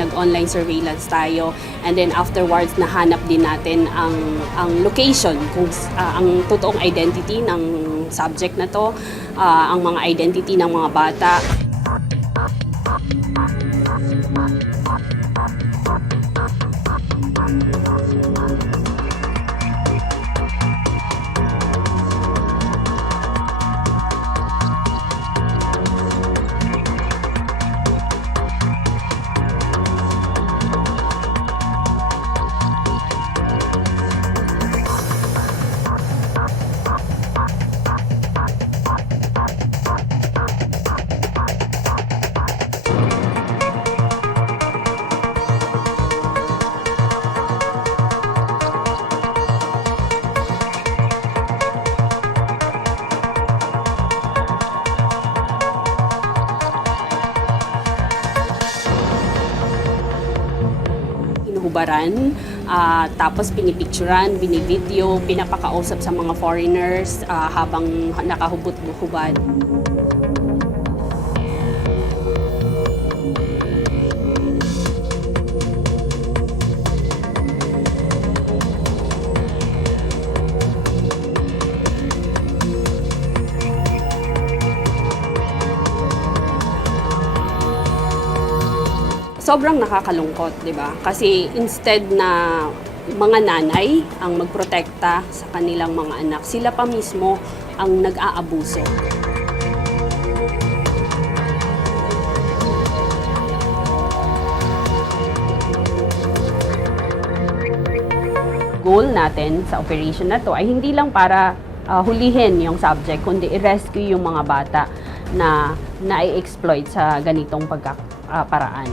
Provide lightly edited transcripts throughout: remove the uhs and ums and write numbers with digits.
Nag-online surveillance tayo, and then afterwards nahanap din natin ang location, kung ang totoong identity ng subject na to, ang mga identity ng mga bata. Hinuhubaran, tapos pinipicturan, binivideo, pinapakausap sa mga foreigners habang nakahubot-hubad. Sobrang nakakalungkot, 'di ba? Kasi instead na mga nanay ang magprotekta sa kanilang mga anak, sila pa mismo ang nag-aabuso. Goal natin sa operation na to ay hindi lang para hulihin yung subject, kundi i-rescue yung mga bata na na-exploit sa ganitong paraan.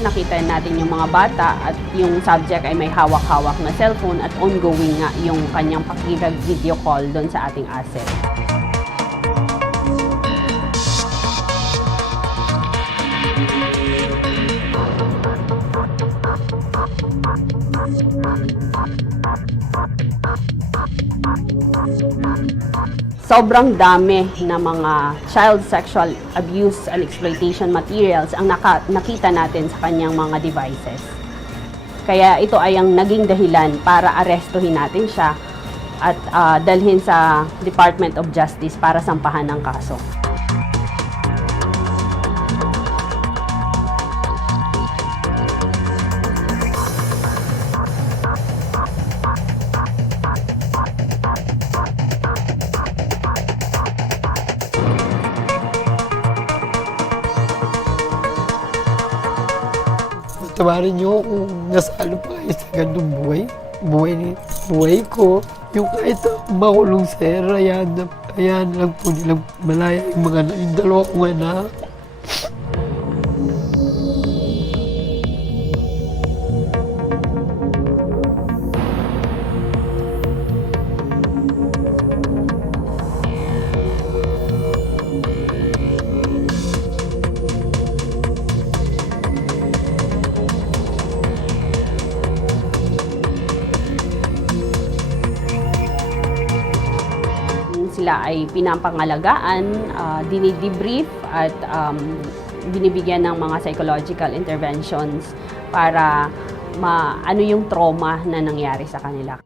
Nakita natin yung mga bata at yung subject ay may hawak-hawak na cellphone at ongoing nga yung kanyang pakirag-video call doon sa ating asset. Sobrang dami na mga child sexual abuse and exploitation materials ang nakita natin sa kanyang mga devices. Kaya ito ay ang naging dahilan para arestuhin natin siya at dalhin sa Department of Justice para sampahan ng kaso. Tawarin niyo kung nasalo pa kayo sa ganung buhay ko. Yung kahit makulong sir, ayan lang po nilang malaya yung dalawa kong anak. Sila ay pinapangalagaan, dinidebrief at binibigyan ng mga psychological interventions para maano yung trauma na nangyari sa kanila.